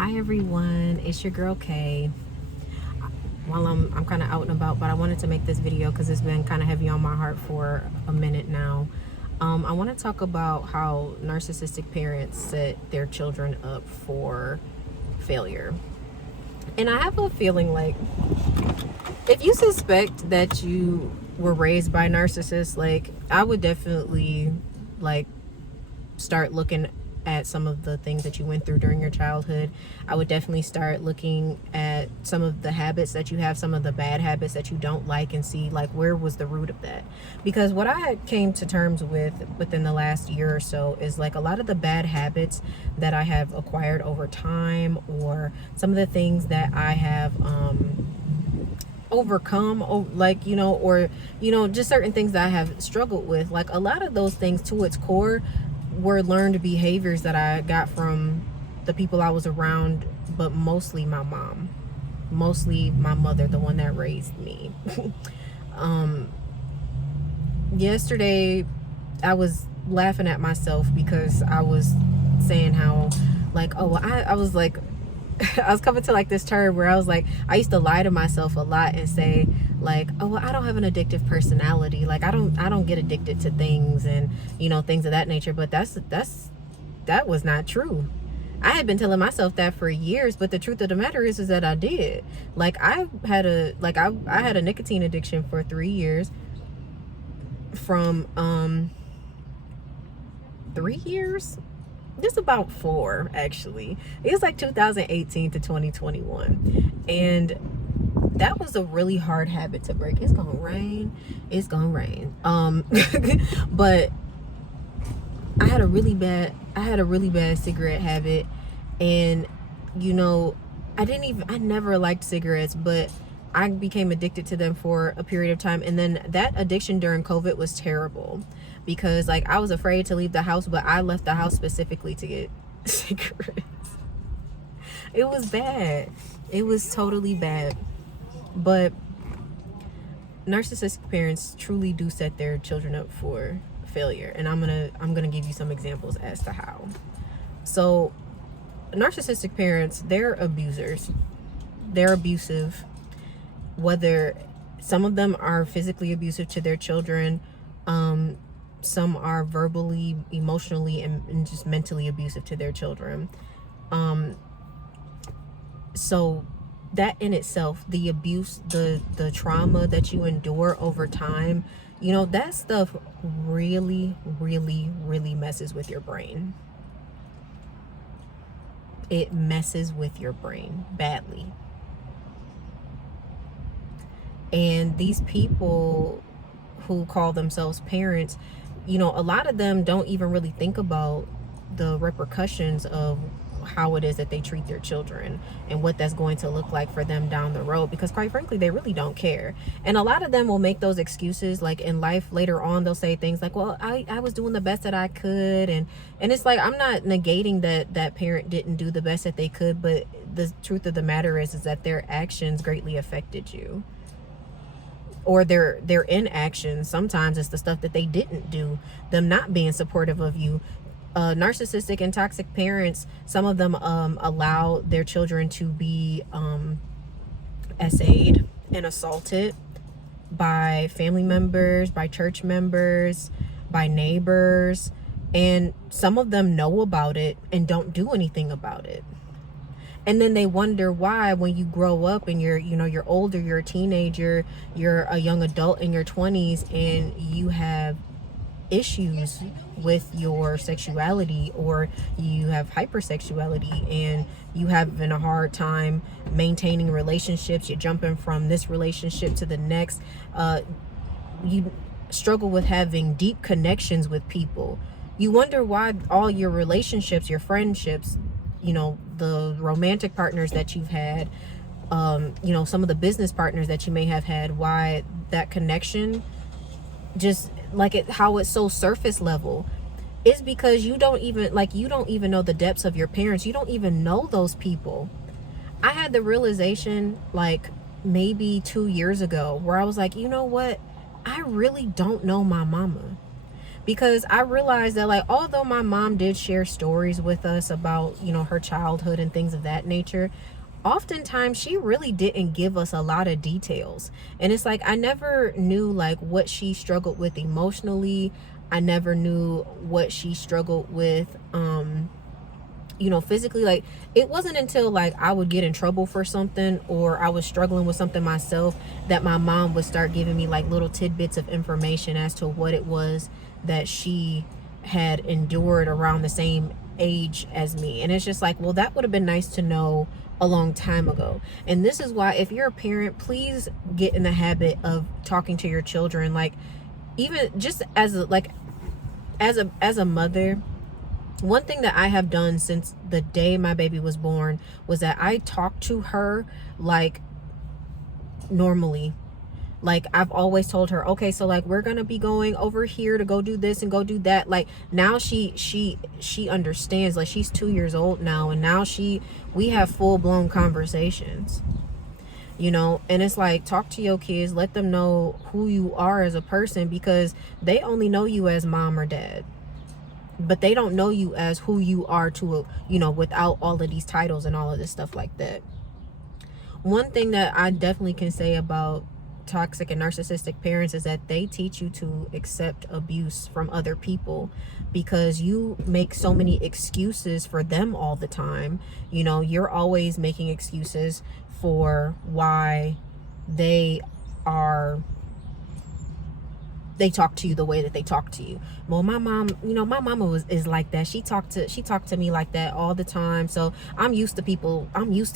Hi everyone, it's your girl Kay. While I'm kind of out and about, but I wanted to make this video because it's been kind of heavy on my heart for a minute now. I want to talk about how narcissistic parents set their children up for failure. And I have a feeling like if you suspect that you were raised by narcissists, like I would definitely like start looking at some of the things that you went through during your childhood. I would definitely start looking at some of the habits that you have, some of the bad habits that you don't like, and see like where was the root of that. Because what I came to terms with within the last year or so is like a lot of the bad habits that I have acquired over time, or some of the things that I have overcome, like, or just certain things that I have struggled with. Like a lot of those things to its core were learned behaviors that I got from the people I was around, but mostly my mom, mostly my mother, the one that raised me. Yesterday I was laughing at myself because I was saying how like, I was like I was coming to like this term where I was like, I used to lie to myself a lot and say like, oh, well, I don't have an addictive personality. Like I don't get addicted to things and things of that nature. But that was not true. I had been telling myself that for years, but the truth of the matter is that I did. Like I had a nicotine addiction for 3 years. From 3 years, just about 4 actually. It was like 2018 to 2021, and that was a really hard habit to break. It's gonna rain, but I had a really bad cigarette habit. And I never liked cigarettes, but I became addicted to them for a period of time. And then that addiction during COVID was terrible because like I was afraid to leave the house, but I left the house specifically to get cigarettes. It was bad. It was totally bad. But narcissistic parents truly do set their children up for failure, and I'm gonna give you some examples as to how. So narcissistic parents, they're abusers. They're abusive. Whether some of them are physically abusive to their children, some are verbally, emotionally, and just mentally abusive to their children. So that in itself, the abuse, the trauma that you endure over time, that stuff really, really, really messes with your brain. It messes with your brain badly. And these people who call themselves parents, a lot of them don't even really think about the repercussions of how it is that they treat their children and what that's going to look like for them down the road, because quite frankly they really don't care. And a lot of them will make those excuses like in life later on. They'll say things like, well, I was doing the best that I could, and it's like, I'm not negating that parent didn't do the best that they could, but the truth of the matter is that their actions greatly affected you, or their inaction. Sometimes it's the stuff that they didn't do, them not being supportive of you. Narcissistic and toxic parents, some of them allow their children to be essayed and assaulted by family members, by church members, by neighbors, and some of them know about it and don't do anything about it. And then they wonder why when you grow up and you're older, you're a teenager, you're a young adult in your 20s, and you have issues with your sexuality, or you have hypersexuality, and you having a hard time maintaining relationships. You're jumping from this relationship to the next. You struggle with having deep connections with people. You wonder why all your relationships, your friendships, the romantic partners that you've had, some of the business partners that you may have had, why that connection just how it's so surface level is because you don't even know the depths of your parents. You don't even know those people. I had the realization like maybe 2 years ago where I was like, you know what? I really don't know my mama. because I realized that, like, although my mom did share stories with us about, her childhood and things of that nature, oftentimes she really didn't give us a lot of details. And it's like I never knew like what she struggled with emotionally. I never knew what she struggled with physically. Like, it wasn't until like I would get in trouble for something, or I was struggling with something myself, that my mom would start giving me like little tidbits of information as to what it was that she had endured around the same age as me. And it's just like, well, that would have been nice to know a long time ago. And this is why, if you're a parent, please get in the habit of talking to your children. Like, even just as a mother, one thing that I have done since the day my baby was born was that I talked to her like normally. Like, I've always told her, okay, so like we're gonna be going over here to go do this and go do that. Like, now she understands. Like, she's 2 years old now, and now we have full-blown conversations, and it's like, talk to your kids, let them know who you are as a person, because they only know you as mom or dad, but they don't know you as who you are without all of these titles and all of this stuff like that. One thing that I definitely can say about toxic and narcissistic parents is that they teach you to accept abuse from other people, because you make so many excuses for them all the time. You're always making excuses for why they talk to you the way that they talk to you. Well, my mom, my mama is like that. She talked to me like that all the time. So I'm used to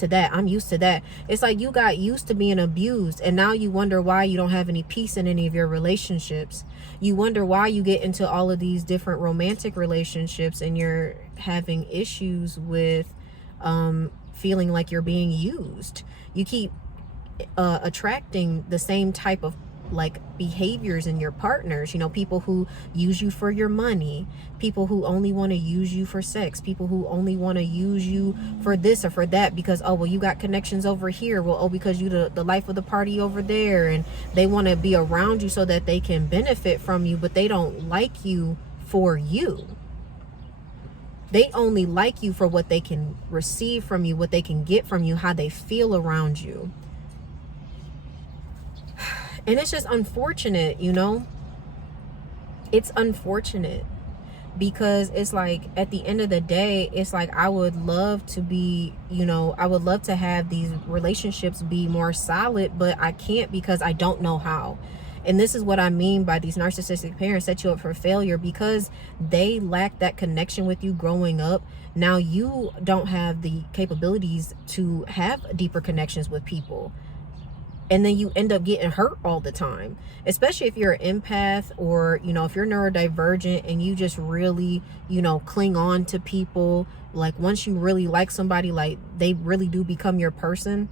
that. It's like you got used to being abused, and now you wonder why you don't have any peace in any of your relationships. You wonder why you get into all of these different romantic relationships, and you're having issues with feeling like you're being used. You keep attracting the same type of like behaviors in your partners, people who use you for your money, people who only want to use you for sex, people who only want to use you for this or for that, because, oh, well, you got connections over here, well, oh, because you the life of the party over there, and they want to be around you so that they can benefit from you, but they don't like you for you. They only like you for what they can receive from you, what they can get from you, how they feel around you. And it's just unfortunate, it's unfortunate, because it's like, at the end of the day, it's like, I would love to be, I would love to have these relationships be more solid, but I can't, because I don't know how. And this is what I mean by these narcissistic parents set you up for failure, because they lack that connection with you growing up. Now you don't have the capabilities to have deeper connections with people. And then you end up getting hurt all the time, especially if you're an empath, or, if you're neurodivergent and you just really, cling on to people. Like, once you really like somebody, like, they really do become your person.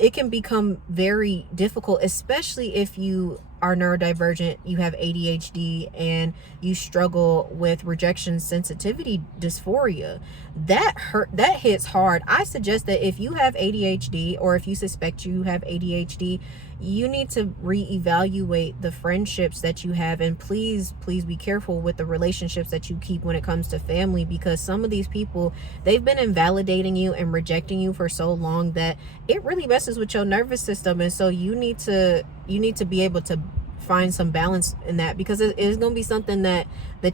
It can become very difficult, especially if you are neurodivergent, you have ADHD, and you struggle with rejection sensitivity dysphoria. That hits hard. I suggest that if you have ADHD, or if you suspect you have ADHD, you need to reevaluate the friendships that you have, and please be careful with the relationships that you keep when it comes to family, because some of these people, they've been invalidating you and rejecting you for so long that it really messes with your nervous system. And so you need to be able to find some balance in that, because it is going to be something that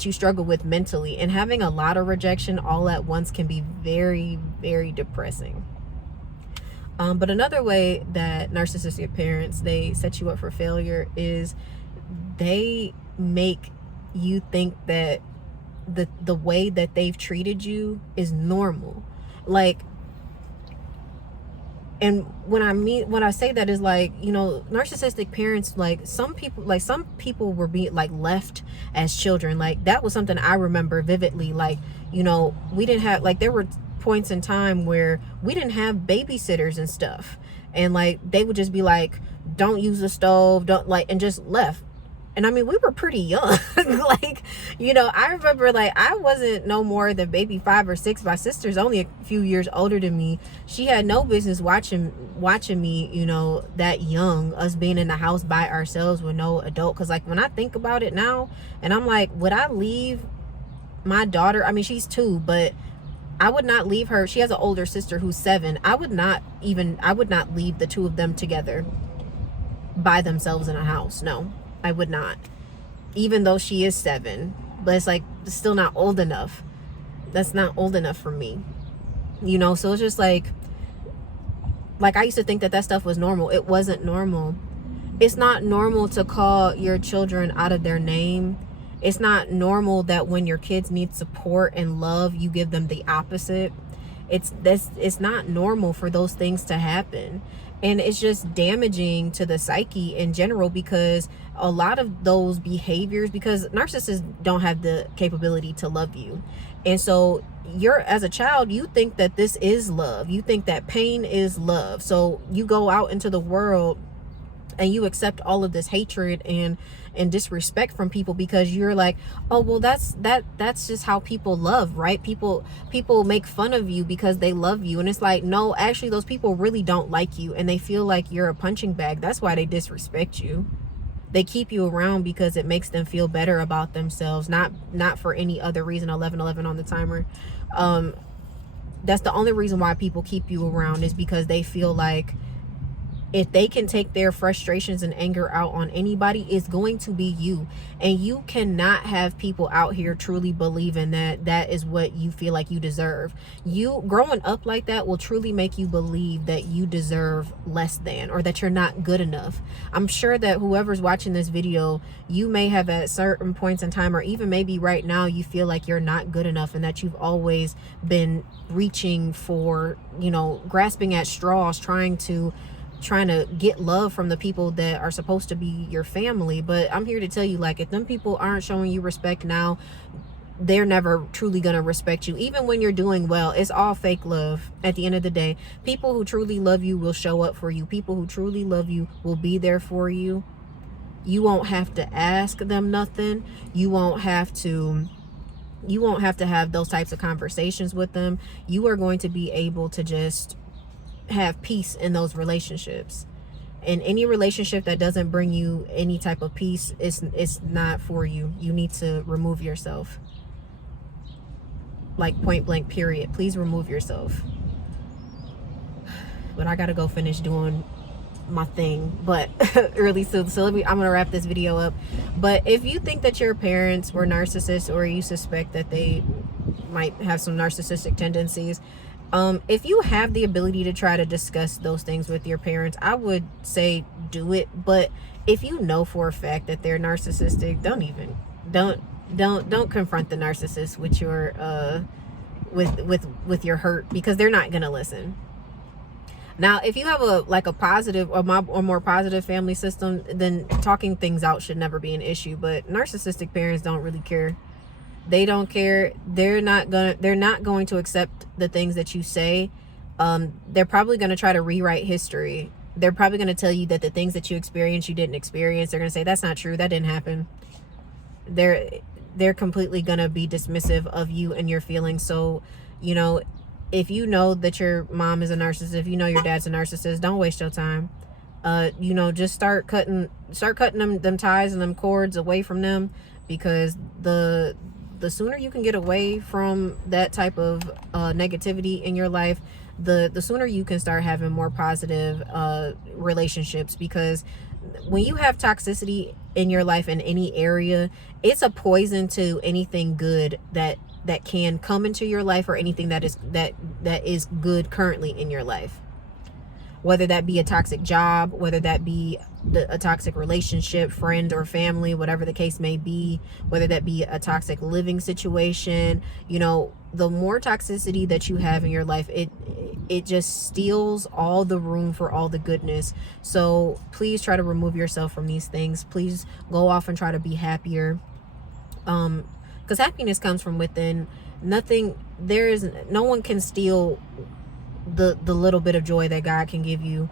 you struggle with mentally, and having a lot of rejection all at once can be very, very depressing. But another way that narcissistic parents, they set you up for failure, is they make you think that the way that they've treated you is normal. Like, and when I say that is like, narcissistic parents, like some people were being like left as children. Like, that was something I remember vividly. Like, we didn't have, like, there were points in time where we didn't have babysitters and stuff, and like they would just be like, don't use the stove, don't, like, and just left. And I mean, we were pretty young. Like, you know, I remember, like, I wasn't no more than maybe 5 or 6. My sister's only a few years older than me. She had no business watching me, you know, that young, us being in the house by ourselves with no adult. Because, like, when I think about it now, and I'm like, would I leave my daughter? I mean, she's 2, but I would not leave her. She has an older sister who's 7. I would not leave the 2 of them together by themselves in a house. No, I would not. Even though she is 7, but it's like, it's still not old enough. That's not old enough for me, you know. So it's just like I used to think that stuff was normal. It wasn't normal. It's not normal to call your children out of their name. It's not normal that when your kids need support and love, you give them the opposite. It's not normal for those things to happen. And it's just damaging to the psyche in general, because a lot of those behaviors, because narcissists don't have the capability to love you. And so as a child, you think that this is love. You think that pain is love. So you go out into the world and you accept all of this hatred and disrespect from people, because you're like, oh, well, that's just how people love, right? People make fun of you because they love you. And it's like, no, actually those people really don't like you, and they feel like you're a punching bag. That's why they disrespect you. They keep you around because it makes them feel better about themselves, not for any other reason. 11:11 on the timer. That's the only reason why people keep you around, is because they feel like if they can take their frustrations and anger out on anybody, it's going to be you. And you cannot have people out here truly believing that is what you feel like you deserve. You growing up like that will truly make you believe that you deserve less than, or that you're not good enough. I'm sure that whoever's watching this video, you may have at certain points in time, or even maybe right now, you feel like you're not good enough, and that you've always been reaching for, you know, grasping at straws, trying to get love from the people that are supposed to be your family. But I'm here to tell you, like, if them people aren't showing you respect now, they're never truly gonna respect you. Even when you're doing well, it's all fake love at the end of the day. People who truly love you will show up for you. People who truly love you will be there for you. You won't have to ask them nothing. You won't have to have those types of conversations with them. You are going to be able to just have peace in those relationships. And any relationship that doesn't bring you any type of peace, it's not for you. You need to remove yourself. Like, point blank, period. Please remove yourself. But I gotta go finish doing my thing, but really soon. So I'm gonna wrap this video up. But if you think that your parents were narcissists, or you suspect that they might have some narcissistic tendencies, if you have the ability to try to discuss those things with your parents, I would say do it. But if you know for a fact that they're narcissistic, don't confront the narcissist with your with your hurt, because they're not gonna listen. Now, if you have a positive or more positive family system, then talking things out should never be an issue. But narcissistic parents don't really care. They don't care. They're not going to accept the things that you say. They're probably going to try to rewrite history. They're probably going to tell you that the things that you experienced, you didn't experience. They're going to say, that's not true. That didn't happen. They're completely going to be dismissive of you and your feelings. So, you know, if you know that your mom is a narcissist, if you know your dad's a narcissist, don't waste your time. You know, just start cutting them ties and them cords away from them, because the sooner you can get away from that type of negativity in your life, the sooner you can start having more positive relationships. Because when you have toxicity in your life in any area, it's a poison to anything good that can come into your life, or anything that is good currently in your life. Whether that be a toxic job, whether that be a toxic relationship, friend or family, whatever the case may be, whether that be a toxic living situation, you know, the more toxicity that you have in your life, it just steals all the room for all the goodness. So please try to remove yourself from these things. Please go off and try to be happier. Because happiness comes from within. No one can steal the little bit of joy that God can give you.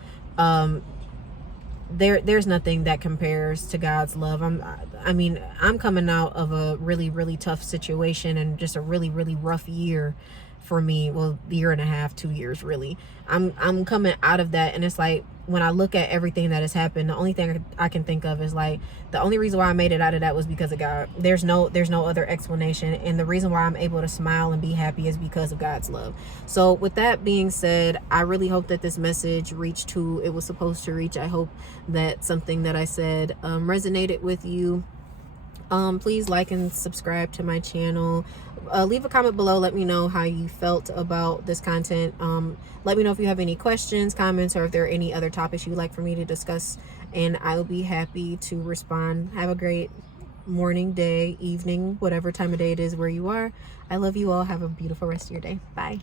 there's nothing that compares to God's love. I'm coming out of a really, really tough situation and just a really, really rough year for me. Well, year and a half, 2 years, really. I'm coming out of that, and it's like, when I look at everything that has happened, the only thing I can think of is like, the only reason why I made it out of that was because of God. There's no other explanation, and the reason why I'm able to smile and be happy is because of God's love. So with that being said, I really hope that this message reached who it was supposed to reach. I hope that something that I said resonated with you. Please like and subscribe to my channel. Leave a comment below. Let me know how you felt about this content. Let me know if you have any questions, comments, or if there are any other topics you'd like for me to discuss, and I'll be happy to respond. Have a great morning, day, evening, whatever time of day it is where you are. I love you all. Have a beautiful rest of your day. Bye.